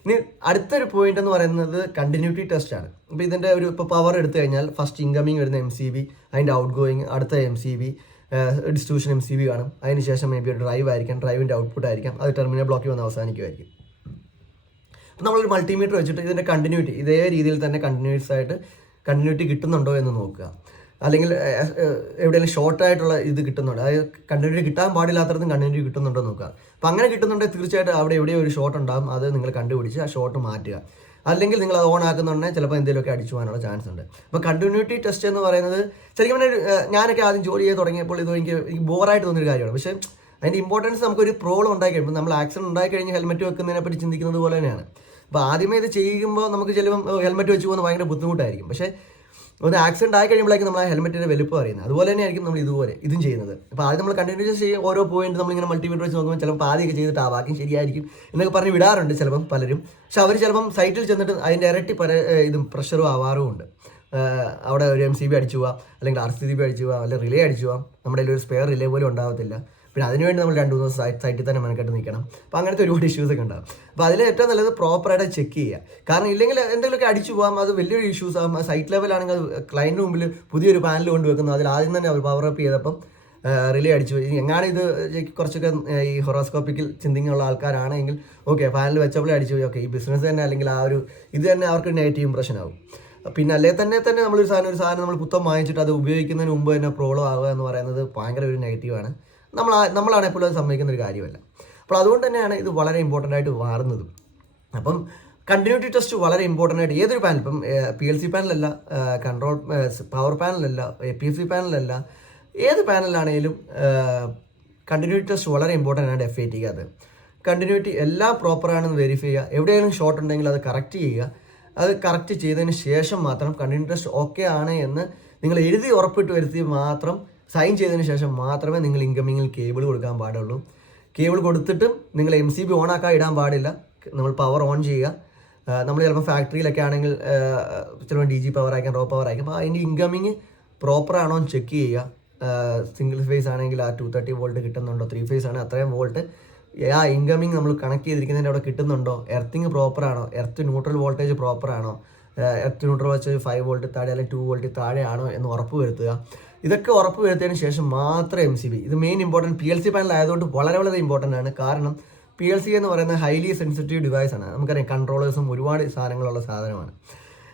ഇനി അടുത്തൊരു പോയിന്റ് എന്ന് പറയുന്നത് കണ്ടിന്യൂറ്റി ടെസ്റ്റ് ആണ്. അപ്പോൾ ഇതിൻ്റെ ഇപ്പോൾ പവർ എടുത്തു കഴിഞ്ഞാൽ ഫസ്റ്റ് ഇൻകമിങ് വരുന്ന MCB, അതിൻ്റെ ഔട്ട് ഗോയിങ് അടുത്ത MCB, ഡിസ്ട്രിബ്യൂഷൻ MCB കാണും. അതിനുശേഷം മേ ബി ഒരു ഡ്രൈവ് ആയിരിക്കാം, ഡ്രൈവിൻ്റെ ഔട്ട്പുട്ട് ആയിരിക്കാം, അത് ടെർമിനൽ ബ്ലോക്കിൽ വന്ന് അവസാനിക്കുമായിരിക്കും. അപ്പോൾ നമ്മളൊരു മൾട്ടിമീറ്റർ വെച്ചിട്ട് ഇതിൻ്റെ കണ്ടിന്യൂറ്റി ഇതേ രീതിയിൽ തന്നെ കണ്ടിന്യൂറ്റി കിട്ടുന്നുണ്ടോ എന്ന് നോക്കുക. അല്ലെങ്കിൽ എവിടെയെങ്കിലും ഷോർട്ടായിട്ടുള്ള ഇത് കിട്ടുന്നുണ്ടോ, അതായത് കണ്ടിന്യൂറ്റി കിട്ടാൻ പാടില്ലാത്തടത്തും കണ്ടിന്യൂറ്റി കിട്ടുന്നുണ്ടോ നോക്കുക. അപ്പോൾ അങ്ങനെ കിട്ടുന്നുണ്ടെങ്കിൽ തീർച്ചയായിട്ടും അവിടെ എവിടെയോ ഒരു ഷോർട്ട് ഉണ്ടാകും, അത് നിങ്ങൾ കണ്ടുപിടിച്ച് ആ ഷോർട്ട് മാറ്റുക. അല്ലെങ്കിൽ നിങ്ങൾ അത് ഓൺ ആക്കുന്നുണ്ടെങ്കിൽ ചിലപ്പോൾ എന്തെങ്കിലുമൊക്കെ അടിച്ചു പോകാനുള്ള ചാൻസ് ഉണ്ട്. അപ്പോൾ കണ്ടിന്യൂറ്റി ടെസ്റ്റ് എന്ന് പറയുന്നത് ശരിക്കും പറഞ്ഞാൽ ഞാനൊക്കെ ആദ്യം ജോലി ചെയ്ത് തുടങ്ങിയപ്പോൾ ഇത് എനിക്ക് ബോറായിട്ട് തോന്നിയൊരു കാര്യമാണ്. പക്ഷേ അതിൻ്റെ ഇമ്പോർട്ടൻസ് നമുക്കൊരു പ്രോബ്ലം ഉണ്ടായി കഴിയുമ്പോൾ നമ്മൾ ആക്സിഡൻറ്റ് ഉണ്ടായി കഴിഞ്ഞ് ഹെൽമെറ്റ് വെക്കുന്നതിനെ പറ്റി ചിന്തിക്കുന്നത് പോലെ തന്നെയാണ്. അപ്പോൾ ആദ്യമേ ഇത് ചെയ്യുമ്പോൾ നമുക്ക് ചിലപ്പം ഹെൽമെറ്റ് വെച്ച് പോകുന്നത് ഭയങ്കര ബുദ്ധിമുട്ടായിരിക്കും. പക്ഷേ ഒരു ആക്സിഡൻറ്റ് ആയി കഴിയുമ്പോഴേക്കും നമ്മൾ ആ ഹെൽമെറ്റിൻ്റെ വലുപ്പം അറിയുന്നത്. അതുപോലെ തന്നെ ആയിരിക്കും നമ്മൾ ഇതും ചെയ്യുന്നത്. അപ്പോൾ ആദ്യം നമ്മൾ കണ്ടിന്യൂസ് ചെയ്യും ഓരോ പോയിന്റ് നമ്മളിങ്ങനെ മൾട്ടിമീറ്റർ വെച്ച് നോക്കുമ്പോൾ ചിലപ്പോൾ ആദ്യമൊക്കെ ചെയ്തിട്ട് ബാക്കി ശരിയായിരിക്കും എന്നൊക്കെ പറഞ്ഞ് വിടാറുണ്ട് ചിലപ്പം പലരും. പക്ഷെ അവർ ചിലപ്പം സൈറ്റിൽ ചെന്നിട്ട് അതിൻ്റെ ഇരട്ടി ഇതും പ്രഷറും ആവാറും ഉണ്ട്. അവിടെ ഒരു MCB അടിച്ചു പോവാം, അല്ലെങ്കിൽ RCCB അടിച്ചു പോവാം, അല്ലെങ്കിൽ റിലേ അടിച്ചു പോവാം. നമ്മുടെ ഒരു സ്പെയർ റിലേ പോലും ഉണ്ടാകത്തില്ല. പിന്നെ അതിനുവേണ്ടി നമ്മൾ 2-3 ദിവസം സൈറ്റിൽ തന്നെ മെനക്കെട്ട് നിൽക്കണം. അപ്പോൾ അങ്ങനത്തെ ഒരുപാട് ഇഷ്യൂസൊക്കെ ഉണ്ടാകും. അപ്പോൾ അതിൽ ഏറ്റവും നല്ലത് പ്രോപ്പറായിട്ട് ചെക്ക് ചെയ്യുക. കാരണം ഇല്ലെങ്കിൽ എന്തെങ്കിലുമൊക്കെ അടിച്ചു പോകാം, അത് വലിയൊരു ഇഷ്യൂസ് ആകും. സൈറ്റ് ലെവലാണെങ്കിൽ അത് ക്ലയൻറ്റിന് മുമ്പിൽ പുതിയൊരു പാനൽ കൊണ്ടുവെക്കുന്നു, അതിൽ ആദ്യം തന്നെ അവർ പവർ അപ്പ് ചെയ്തപ്പം റിലേ അടിച്ചു പോയി. എങ്ങാണ് ഇത് കുറച്ചൊക്കെ ഈ ഹൊറോസ്കോപ്പിക്കൽ ചിന്തിങ്ങുള്ള ആൾക്കാരാണെങ്കിൽ ഓക്കെ പാനൽ വെച്ചപ്പോഴേ അടിച്ചു പോയി, ഓക്കെ ഈ ബിസിനസ് തന്നെ അല്ലെങ്കിൽ ആ ഒരു ഇത് തന്നെ അവർക്ക് നെഗറ്റീവ് ഇംപ്രഷൻ ആകും. പിന്നെ അല്ലേ തന്നെ നമ്മളൊരു സാധനം നമ്മൾ പുത്തം വാങ്ങിച്ചിട്ട് അത് ഉപയോഗിക്കുന്നതിന് മുമ്പ് തന്നെ പ്രോബ്ലം ആവുക എന്ന് പറയുന്നത് ഭയങ്കര ഒരു നെഗറ്റീവാണ്. നമ്മളാണ് എപ്പോഴും അത് സമ്മതിക്കുന്ന ഒരു കാര്യമല്ല. അപ്പോൾ അതുകൊണ്ട് തന്നെയാണ് ഇത് വളരെ ഇമ്പോർട്ടൻ്റ് ആയിട്ട് മാറുന്നതും. അപ്പം കണ്ടിന്യൂറ്റി ടെസ്റ്റ് വളരെ ഇമ്പോർട്ടൻ്റ് ആയിട്ട് ഏതൊരു പാനൽ, ഇപ്പം PLC പാനലല്ല, കൺട്രോൾ പവർ പാനലല്ല, APFC പാനലല്ല, ഏത് പാനലാണെങ്കിലും കണ്ടിന്യൂറ്റി ടെസ്റ്റ് വളരെ ഇമ്പോർട്ടൻ്റ് ആയിട്ട് FAT അത് കണ്ടിന്യൂറ്റി എല്ലാം പ്രോപ്പറാണെന്ന് വെരിഫൈ ചെയ്യുക. എവിടെയെങ്കിലും ഷോർട്ട് ഉണ്ടെങ്കിൽ അത് കറക്റ്റ് ചെയ്യുക. അത് കറക്റ്റ് ചെയ്തതിന് ശേഷം മാത്രം കണ്ടിന്യൂറ്റി ടെസ്റ്റ് ഓക്കെ ആണ് എന്ന് നിങ്ങൾ എഴുതി ഉറപ്പിട്ട് വരുത്തി മാത്രം സൈൻ ചെയ്തതിന് ശേഷം മാത്രമേ നിങ്ങൾ ഇൻകമിങ്ങിൽ കേബിൾ കൊടുക്കാൻ പാടുള്ളൂ. കേബിൾ കൊടുത്തിട്ടും നിങ്ങൾ MCB ഓൺ ആക്കാൻ ഇടാൻ പാടില്ല. നമ്മൾ പവർ ഓൺ ചെയ്യുക. നമ്മൾ ചിലപ്പോൾ ഫാക്ടറിയിലൊക്കെ ആണെങ്കിൽ ചിലപ്പോൾ DG പവർ ആയിരിക്കാം, റോ പവർ ആയിരിക്കും. അപ്പോൾ അതിൻ്റെ ഇൻകമിങ് പ്രോപ്പറാണോ എന്ന് ചെക്ക് ചെയ്യുക. സിംഗിൾ ഫേസ് ആണെങ്കിൽ ആ 230 വോൾട്ട് കിട്ടുന്നുണ്ടോ, 3 ഫേസ് ആണെങ്കിൽ അത്രയും വോൾട്ട് ആ ഇൻകമിങ് നമ്മൾ കണക്ട് ചെയ്തിരിക്കുന്നതിൻ്റെ അവിടെ കിട്ടുന്നുണ്ടോ, എർത്തിങ് പ്രോപ്പറാണോ, എർത്ത് ന്യൂട്രൽ വോൾട്ടേജ് പ്രോപ്പറാണോ, എർത്ത് ന്യൂട്രൽ വെച്ച് 5 വോൾട്ട് താഴെ അല്ലെങ്കിൽ 2 വോൾട്ട് താഴെയാണോ എന്ന് ഉറപ്പ് വരുത്തുക. ഇതൊക്കെ ഉറപ്പ് വരുത്തിയതിന് ശേഷം മാത്രം MCB, ഇത് മെയിൻ ഇമ്പോർട്ടൻറ്റ് PLC പാനൽ ആയതുകൊണ്ട് വളരെ വളരെ ഇമ്പോർട്ടൻ്റ് ആണ്. കാരണം PLC എന്ന് പറയുന്ന ഹൈലി സെൻസിറ്റീവ് ഡിവൈസ് ആണ്. നമുക്കറിയാം കൺട്രോളേഴ്സും ഒരുപാട് സാധനങ്ങളുള്ള സാധനമാണ്.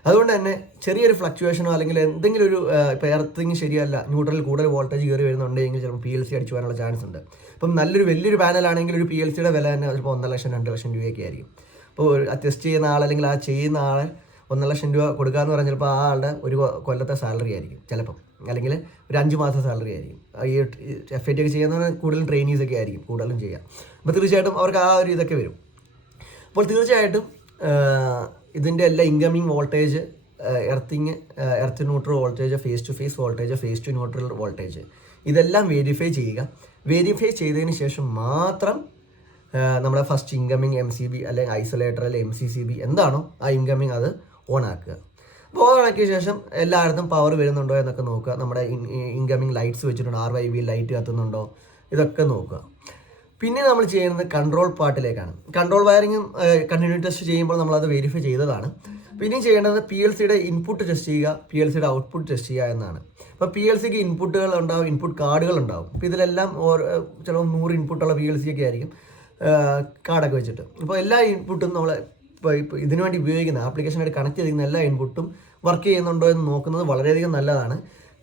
അതുകൊണ്ട് തന്നെ ചെറിയൊരു ഫ്ലക്ച്വേഷനോ അല്ലെങ്കിൽ എന്തെങ്കിലും ഒരു ഇപ്പോൾ എർത്തിങ് ശരിയല്ല, ന്യൂട്രലിൽ കൂടുതൽ വോൾട്ടേജ് കയറി വരുന്നുണ്ടെങ്കിൽ ചിലപ്പോൾ PLC അടിച്ചു പോകാനുള്ള ചാൻസ് ഉണ്ട്. ഇപ്പം വലിയൊരു പാനലാണെങ്കിൽ ഒരു PLCയുടെ വില തന്നെ ചിലപ്പോൾ 1.5 ലക്ഷം 2 ലക്ഷം രൂപയൊക്കെ ആയിരിക്കും. അപ്പോൾ ടെസ്റ്റ് ചെയ്യുന്ന ആൾ അല്ലെങ്കിൽ ആ ചെയ്യുന്ന ആളെ 1 ലക്ഷം രൂപ കൊടുക്കാമെന്ന് പറഞ്ഞാൽ ചിലപ്പോൾ ആ ആളുടെ ഒരു കൊല്ലത്തെ സാലറി ആയിരിക്കും ചിലപ്പം, അല്ലെങ്കിൽ ഒരു 5 മാസം സാലറി ആയിരിക്കും. ഈ FAT ഒക്കെ ചെയ്യുന്നവർ കൂടുതലും ട്രെയിനീസൊക്കെ ആയിരിക്കും കൂടുതലും ചെയ്യുക. അപ്പോൾ തീർച്ചയായിട്ടും അവർക്ക് ആ ഒരു ഇതൊക്കെ വരും. അപ്പോൾ തീർച്ചയായിട്ടും ഇതിൻ്റെ എല്ലാ incoming voltage, earth neutral voltage, phase to phase voltage, phase to neutral voltage, ഇതെല്ലാം വെരിഫൈ ചെയ്യുക. വെരിഫൈ ചെയ്തതിന് ശേഷം മാത്രം നമ്മുടെ ഫസ്റ്റ് ഇൻകമിങ് MCB അല്ലെങ്കിൽ ഐസൊലേറ്റർ അല്ലെങ്കിൽ MCCB എന്താണോ ആ ഇൻകമിങ് അത് ഓൺ ആക്കുക. അപ്പോൾ ഓൺ ആക്കിയ ശേഷം എല്ലായിടത്തും പവർ വരുന്നുണ്ടോ എന്നൊക്കെ നോക്കുക. നമ്മുടെ ഇൻകമിങ് ലൈറ്റ്സ് വെച്ചിട്ടുണ്ടോ, RYB ലൈറ്റ് കത്തുന്നുണ്ടോ, ഇതൊക്കെ നോക്കുക. പിന്നെ നമ്മൾ ചെയ്യുന്നത് കൺട്രോൾ പാർട്ടിലേക്കാണ്. കൺട്രോൾ വയറിങ്ങും കണ്ടിന്യൂ ടെസ്റ്റ് ചെയ്യുമ്പോൾ നമ്മളത് വെരിഫൈ ചെയ്തതാണ്. പിന്നെയും ചെയ്യേണ്ടത് PLCയുടെ ഇൻപുട്ട് ടെസ്റ്റ് ചെയ്യുക, PLCയുടെ ഔട്ട്പുട്ട് ടെസ്റ്റ് ചെയ്യുക എന്നാണ്. അപ്പോൾ PLCക്ക് ഇൻപുട്ടുകൾ ഉണ്ടാവും, ഇൻപുട്ട് കാർഡുകൾ ഉണ്ടാവും. അപ്പോൾ ഇതിലെല്ലാം ചിലപ്പോൾ 100 ഇൻപുട്ടുള്ള PLC ഒക്കെ ആയിരിക്കും കാർഡൊക്കെ വെച്ചിട്ട്. അപ്പോൾ എല്ലാ ഇൻപുട്ടും നമ്മൾ ഇപ്പോൾ ഇതിനു വേണ്ടി ഉപയോഗിക്കുന്ന ആപ്ലിക്കേഷനായിട്ട് കണക്ട് ചെയ്തിരിക്കുന്ന എല്ലാ ഇൻപുട്ടും വർക്ക് ചെയ്യുന്നുണ്ടോ എന്ന് നോക്കുന്നത് വളരെയധികം നല്ലതാണ്.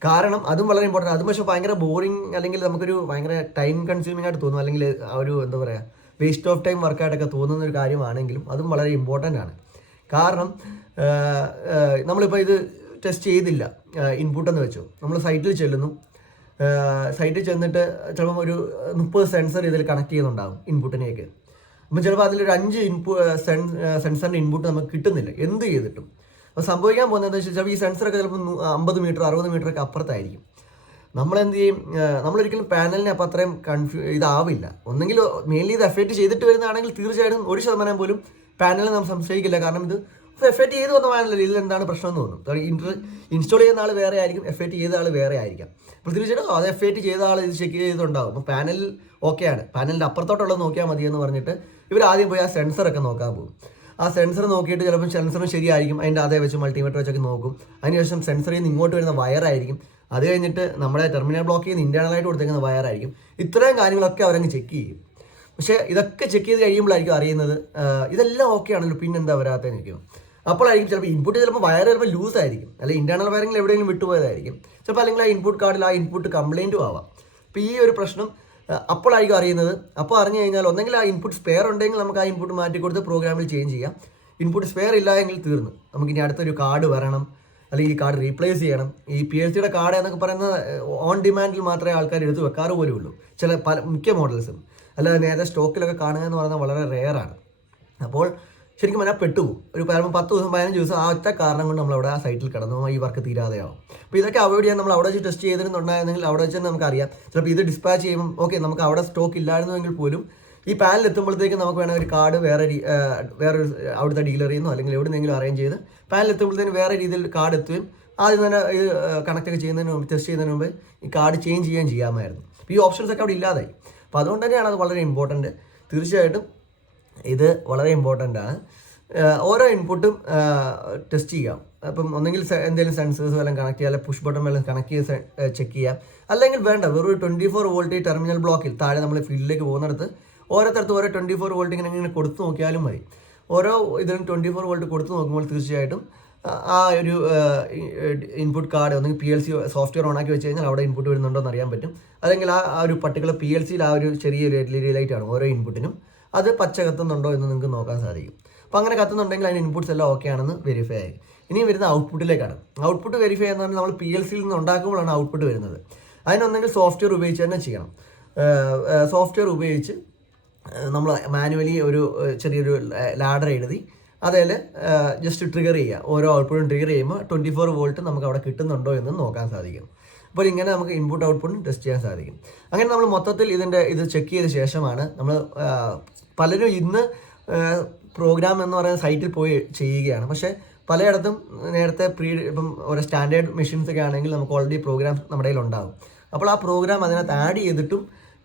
കാരണം അതും വളരെ ഇമ്പോർട്ടൻ്റ്. അതും പക്ഷേ ഭയങ്കര ബോറിങ് അല്ലെങ്കിൽ നമുക്കൊരു ഭയങ്കര ടൈം കൺസ്യൂമിംഗ് ആയിട്ട് തോന്നും, അല്ലെങ്കിൽ ആ ഒരു എന്താ പറയുക വേസ്റ്റ് ഓഫ് ടൈം വർക്കായിട്ടൊക്കെ തോന്നുന്ന ഒരു കാര്യമാണെങ്കിലും അതും വളരെ ഇമ്പോർട്ടൻ്റ് ആണ്. കാരണം നമ്മളിപ്പോൾ ഇത് ടെസ്റ്റ് ചെയ്തില്ല, ഇൻപുട്ടെന്ന് വെച്ചു നമ്മൾ സൈറ്റിൽ ചെല്ലുന്നു, സൈറ്റിൽ ചെന്നിട്ട് ചിലപ്പം ഒരു 30 സെൻസർ ഇതിൽ കണക്ട് ചെയ്യുന്നുണ്ടാകും ഇൻപുട്ടിനേക്ക്. അപ്പം ചിലപ്പോൾ അതിലൊരു 5 സെൻസറിൻ്റെ ഇൻപുട്ട് നമുക്ക് കിട്ടുന്നില്ല എന്ത് ചെയ്തിട്ടും. അപ്പോൾ സംഭവിക്കാൻ പോകുന്നത് വെച്ചാൽ ചിലപ്പോൾ ഈ സെൻസറൊക്കെ ചിലപ്പോൾ 50 മീറ്റർ 60 മീറ്ററൊക്കെ അപ്പുറത്തായിരിക്കും. നമ്മളെന്ത് ചെയ്യും, നമ്മളൊരിക്കലും പാനലിനെ അപ്പോൾ അത്രയും ഇതാവില്ല. ഒന്നെങ്കിൽ മെയിൻലി ഇത് FAT ചെയ്തിട്ട് വരുന്നതാണെങ്കിൽ തീർച്ചയായിട്ടും 1% പോലും പാനലിനെ നമ്മൾ സംശയിക്കില്ല. കാരണം ഇത് FAT ചെയ്ത് വന്ന പാനലല്ല, ഇതിൽ എന്താണ് പ്രശ്നം എന്ന് തോന്നും. ഇൻസ്റ്റാൾ ചെയ്യുന്ന ആൾ വേറെ ആയിരിക്കും, FAT ചെയ്ത ആൾ വേറെ ആയിരിക്കാം. അപ്പോൾ തീർച്ചയായിട്ടും അത് FAT ചെയ്ത ആൾ ഇത് ചെക്ക് ചെയ്തിട്ടുണ്ടാകും. അപ്പോൾ പാനലിൽ ഓക്കെയാണ്, പാനലിൻ്റെ അപ്പുറത്തോട്ടുള്ളത് നോക്കിയാൽ മതി എന്ന് പറഞ്ഞിട്ട് ഇവർ ആദ്യം പോയി ആ സെൻസറൊക്കെ നോക്കാൻ പോകും. ആ സെൻസർ നോക്കിയിട്ട് ചിലപ്പോൾ സെൻസറും ശരിയായിരിക്കും, അതിൻ്റെ അതേ വെച്ച് മൾട്ടിമീറ്റർ വെച്ചൊക്കെ നോക്കും. അതിനുശേഷം സെൻസറിൽ നിന്ന് ഇങ്ങോട്ട് വരുന്ന വയറായിരിക്കും, അത് കഴിഞ്ഞിട്ട് നമ്മുടെ ടെർമിനൽ ബ്ലോക്കിൽ നിന്ന് ഇൻറ്റേർണലായിട്ട് കൊടുത്തേക്കുന്ന വയറായിരിക്കും. ഇത്രയും കാര്യങ്ങളൊക്കെ അവരങ്ങ് ചെക്ക് ചെയ്യും. പക്ഷേ ഇതൊക്കെ ചെക്ക് ചെയ്ത് കഴിയുമ്പോഴായിരിക്കും അറിയുന്നത് ഇതെല്ലാം ഓക്കെ ആണല്ലോ, പിന്നെന്താ വരാത്തതെന്ന് ഇരിക്കും. അപ്പോഴായിരിക്കും ചിലപ്പോൾ ഇൻപുട്ട് ചിലപ്പോൾ വയർ ചിലപ്പോൾ ലൂസ് ആയിരിക്കും, അല്ലെങ്കിൽ ഇൻറ്റേർണൽ വയറിങ്ങിൽ എവിടെയെങ്കിലും വിട്ടുപോയതായിരിക്കും. ചിലപ്പോൾ അല്ലെങ്കിൽ ആ ഇൻപുട്ട് കാർഡിൽ ആ ഇൻപുട്ട് കംപ്ലയിൻറ്റും ആവാം. അപ്പോൾ ഈ ഒരു പ്രശ്നം അപ്പോഴായിരിക്കും അറിയുന്നത്. അപ്പോൾ അറിഞ്ഞു കഴിഞ്ഞാൽ ഒന്നെങ്കിൽ ആ ഇൻപുട്ട് സ്പെയർ ഉണ്ടെങ്കിൽ നമുക്ക് ആ ഇൻപുട്ട് മാറ്റി കൊടുത്ത് പ്രോഗ്രാമിൽ ചേഞ്ച് ചെയ്യാം. ഇൻപുട്ട് സ്പെയർ ഇല്ല എങ്കിൽ തീർന്നു, നമുക്കിനി അടുത്തൊരു കാർഡ് വരണം, അല്ലെങ്കിൽ ഈ കാർഡ് റീപ്ലേസ് ചെയ്യണം. ഈ PLCയുടെ കാർഡ് എന്നൊക്കെ പറയുന്നത് ഓൺ ഡിമാൻഡിൽ മാത്രമേ ആൾക്കാർ എടുത്ത് വെക്കാറ് പോലും ഉള്ളൂ, മിക്ക മോഡൽസും. അല്ലാതെ നേരത്തെ സ്റ്റോക്കിലൊക്കെ കാണുക എന്ന് പറയുന്നത് വളരെ റെയറാണ്. അപ്പോൾ ശരിക്കും പറഞ്ഞാൽ പെട്ടുപോകും. ഒരു 10 ദിവസം 15 ദിവസം ആ ഒറ്റ കാരണം കൊണ്ട് നമ്മളവിടെ ആ സൈറ്റിൽ കിടന്നു ഈ വർക്ക് തീരാതെയാവും. അപ്പോൾ ഇതൊക്കെ അവോയ്ഡ് ചെയ്യാൻ നമ്മൾ അവിടെ വെച്ച് ടെസ്റ്റ് ചെയ്തിട്ടുണ്ടായിരുന്നെങ്കിൽ അവിടെ വെച്ച് തന്നെ നമുക്കറിയാം. ചിലപ്പോൾ ഇത് ഡിസ്പാച്ച് ചെയ്യുമ്പോൾ ഓക്കെ നമുക്ക് അവിടെ സ്റ്റോക്ക് ഇല്ലായിരുന്നുവെങ്കിൽ പോലും ഈ പാനൽ എത്തുമ്പോഴത്തേക്കും നമുക്ക് വേണമെങ്കിൽ ഒരു കാർഡ് വേറെ അവിടുത്തെ ഡീലറിൽ നിന്നോ അല്ലെങ്കിൽ എവിടെന്നെങ്കിലും അറേഞ്ച് ചെയ്ത് പാനൽ എത്തുമ്പോഴത്തേക്കും വേറെ രീതിയിൽ കാർഡ് എത്തുകയും ആദ്യം തന്നെ ഇത് കണക്റ്റൊക്കെ ചെയ്യുന്നതിന് മുമ്പ് ടെസ്റ്റ് ചെയ്യുന്നതിന് മുമ്പ് ഈ കാർഡ് ചേഞ്ച് ചെയ്യാമായിരുന്നു. അപ്പോൾ ഈ ഓപ്ഷൻസ് ഒക്കെ അവിടെ ഇല്ലാതായി. അപ്പോൾ അതുകൊണ്ട് തന്നെയാണ് അത് വളരെ ഇമ്പോർട്ടൻറ്റ്. തീർച്ചയായിട്ടും ഇത് വളരെ ഇമ്പോർട്ടൻ്റ് ആണ്. ഓരോ ഇൻപുട്ടും ടെസ്റ്റ് ചെയ്യാം. അപ്പം ഒന്നെങ്കിൽ എന്തെങ്കിലും സെൻസേഴ്സ് വല്ലതും കണക്ട് ചെയ്യുക, അല്ലെങ്കിൽ പുഷ് ബട്ടൺ വല്ലതും കണക്ട് ചെയ്ത് ചെക്ക് ചെയ്യാം. അല്ലെങ്കിൽ വേണ്ട വെറും 24 വോൾട്ട് ടെർമിനൽ ബ്ലോക്കിൽ താഴെ നമ്മൾ ഫീൽഡിലേക്ക് പോകുന്നിടത്ത് ഓരോരുത്തരത്ത് ഓരോ 24 വോൾട്ട് ഇങ്ങനെ കൊടുത്ത് നോക്കിയാലും മതി. ഓരോ ഇതിനും 24 വോൾട്ട് കൊടുത്ത് നോക്കുമ്പോൾ തീർച്ചയായിട്ടും ആ ഒരു ഇൻപുട്ട് കാർഡ് ഒന്നെങ്കിൽ PLC സോഫ്റ്റ്വെയർ ഓണാക്കി വെച്ച് കഴിഞ്ഞാൽ അവിടെ ഇൻപുട്ട് വരുന്നുണ്ടോ എന്ന് അറിയാൻ പറ്റും. അല്ലെങ്കിൽ ആ ഒരു പർട്ടിക്കുലർ PLCയിൽ ആ ഒരു ചെറിയ LED ലൈറ്റാണ് ഓരോ ഇൻപുട്ടിനും, അത് പച്ച കത്തുന്നുണ്ടോ എന്ന് നിങ്ങൾക്ക് നോക്കാൻ സാധിക്കും. അപ്പോൾ അങ്ങനെ കത്തുന്നുണ്ടെങ്കിൽ അതിന് ഇൻപുട്ട്സ് എല്ലാം ഓക്കെ ആണെന്ന് വെരിഫൈ ആയി. ഇനി വരുന്ന ഔട്ട്പുട്ടിലേക്കാണ്. ഔട്ട്പുട്ട് വെരിഫൈ എന്ന് പറഞ്ഞാൽ നമ്മൾ PLCയിൽ നിന്ന് ഉണ്ടാക്കുമ്പോഴാണ് ഔട്ട്പുട്ട് വരുന്നത്. അതിനൊന്നെങ്കിൽ സോഫ്റ്റ്വെയർ ഉപയോഗിച്ച് തന്നെ ചെയ്യണം. സോഫ്റ്റ്വെയർ ഉപയോഗിച്ച് നമ്മൾ മാനുവലി ഒരു ചെറിയൊരു ലാഡർ എഴുതി അതിൽ ജസ്റ്റ് ട്രിഗർ ചെയ്യുക. ഓരോ ഔട്ട്പുട്ടും ട്രിഗർ ചെയ്യുമ്പോൾ 24 വോൾട്ട് നമുക്ക് അവിടെ കിട്ടുന്നുണ്ടോ എന്ന് നോക്കാൻ സാധിക്കും. അപ്പോൾ ഇങ്ങനെ നമുക്ക് ഇൻപുട്ട് ഔട്ട്പുട്ടും ടെസ്റ്റ് ചെയ്യാൻ സാധിക്കും. അങ്ങനെ നമ്മൾ മൊത്തത്തിൽ ഇത് ചെക്ക് ചെയ്ത ശേഷമാണ് നമ്മൾ പലരും ഇന്ന് പ്രോഗ്രാം എന്ന് പറയുന്ന സൈറ്റിൽ പോയി ചെയ്യുകയാണ്. പക്ഷേ പലയിടത്തും നേരത്തെ ഇപ്പം ഓരോ സ്റ്റാൻഡേർഡ് മെഷീൻസ് ഒക്കെ ആണെങ്കിൽ നമുക്ക് ഓൾറെഡി പ്രോഗ്രാം നമ്മുടെ കയ്യിൽ ഉണ്ടാകും. അപ്പോൾ ആ പ്രോഗ്രാം അതിനകത്ത് ആഡ് ചെയ്തിട്ടും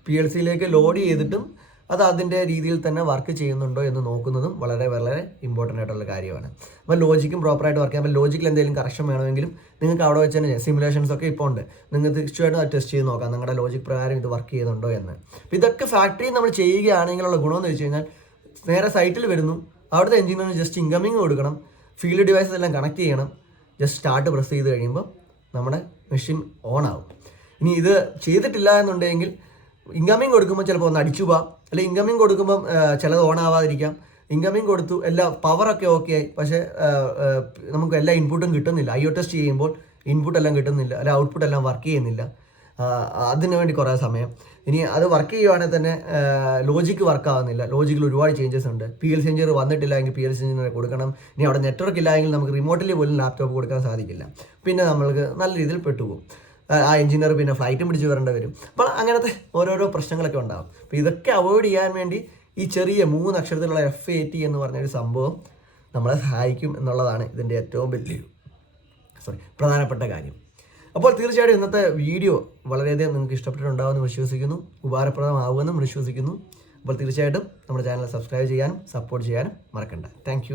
PLCയിലേക്ക് ലോഡ് ചെയ്തിട്ടും അത് അതിൻ്റെ രീതിയിൽ തന്നെ വർക്ക് ചെയ്യുന്നുണ്ടോ എന്ന് നോക്കുന്നതും വളരെ വളരെ ഇമ്പോർട്ടൻ്റ് ആയിട്ടുള്ള കാര്യമാണ്. അപ്പോൾ ലോജിക്കും പ്രോപ്പറായിട്ട് വർക്ക് ചെയ്യാം. അപ്പോൾ ലോജിക്കിൽ എന്തെങ്കിലും കറക്ഷൻ വേണമെങ്കിലും നിങ്ങൾക്ക് അവിടെ വെച്ച് തന്നെ സിമുലേഷൻസ് ഒക്കെ ഇപ്പോൾ ഉണ്ട്, നിങ്ങൾക്ക് തീർച്ചയായിട്ടും അത് ടെസ്റ്റ് ചെയ്ത് നോക്കാം നിങ്ങളുടെ ലോജിക് പ്രകാരം ഇത് വർക്ക് ചെയ്യുന്നുണ്ടോ എന്ന്. അപ്പോൾ ഇതൊക്കെ ഫാക്ടറിയിൽ നമ്മൾ ചെയ്യുകയാണെങ്കിലുള്ള ഗുണമെന്ന് വെച്ച് കഴിഞ്ഞാൽ നേരെ സൈറ്റിൽ വരുന്നു, അവിടുത്തെ എഞ്ചിനീയറിന് ജസ്റ്റ് ഇൻകമിങ് കൊടുക്കണം, ഫീൽഡ് ഡിവൈസസ് എല്ലാം കണക്ട് ചെയ്യണം, ജസ്റ്റ് സ്റ്റാർട്ട് പ്രസ് ചെയ്ത് കഴിയുമ്പോൾ നമ്മുടെ മെഷീൻ ഓൺ ആവും. ഇനി ഇത് ചെയ്തിട്ടില്ല എന്നുണ്ടെങ്കിൽ ഇൻകമിങ് കൊടുക്കുമ്പോൾ ചിലപ്പോൾ ഒന്ന് അടിച്ചു പോവാം, അല്ലെങ്കിൽ ഇൻകമിങ് കൊടുക്കുമ്പം ചിലത് ഓൺ ആവാതിരിക്കാം. ഇൻകമിങ് കൊടുത്തു, എല്ലാ പവറൊക്കെ ഓക്കെ ആയി, പക്ഷേ നമുക്ക് എല്ലാ ഇൻപുട്ടും കിട്ടുന്നില്ല. IO ടെസ്റ്റ് ചെയ്യുമ്പോൾ ഇൻപുട്ട് എല്ലാം കിട്ടുന്നില്ല, അല്ല ഔട്ട്പുട്ട് എല്ലാം വർക്ക് ചെയ്യുന്നില്ല. അതിന് വേണ്ടി കുറേ സമയം. ഇനി അത് വർക്ക് ചെയ്യുവാണെങ്കിൽ തന്നെ ലോജിക്ക് വർക്ക് ആവുന്നില്ല. ലോജിക്കിൽ ഒരുപാട് ചേഞ്ചസ് ഉണ്ട്. PLC എഞ്ചിനീയർ വന്നിട്ടില്ല എങ്കിൽ PLC എഞ്ചിനീയർ കൊടുക്കണം. ഇനി അവിടെ നെറ്റ്വർക്ക് ഇല്ല എങ്കിൽ നമുക്ക് റിമോട്ടിൽ പോലും ലാപ്ടോപ്പ് കൊടുക്കാൻ സാധിക്കില്ല. പിന്നെ നമ്മൾക്ക് നല്ല രീതിയിൽ പെട്ടുപോകും. ആ എഞ്ചിനീയർ പിന്നെ ഫ്ലൈറ്റും പിടിച്ച് വരേണ്ടി വരും. അപ്പോൾ അങ്ങനത്തെ ഓരോരോ പ്രശ്നങ്ങളൊക്കെ ഉണ്ടാകും. അപ്പോൾ ഇതൊക്കെ അവോയ്ഡ് ചെയ്യാൻ വേണ്ടി ഈ ചെറിയ 3 അക്ഷരത്തിലുള്ള FAT എന്ന് പറഞ്ഞൊരു സംഭവം നമ്മളെ സഹായിക്കും എന്നുള്ളതാണ് ഇതിൻ്റെ ഏറ്റവും വലിയ പ്രധാനപ്പെട്ട കാര്യം. അപ്പോൾ തീർച്ചയായിട്ടും ഇന്നത്തെ വീഡിയോ വളരെയധികം നിങ്ങൾക്ക് ഇഷ്ടപ്പെട്ടിട്ടുണ്ടാവുമെന്ന് വിശ്വസിക്കുന്നു, ഉപകാരപ്രദമാകുമെന്നും വിശ്വസിക്കുന്നു. അപ്പോൾ തീർച്ചയായിട്ടും നമ്മുടെ ചാനൽ സബ്സ്ക്രൈബ് ചെയ്യാനും സപ്പോർട്ട് ചെയ്യാനും മറക്കണ്ട. താങ്ക്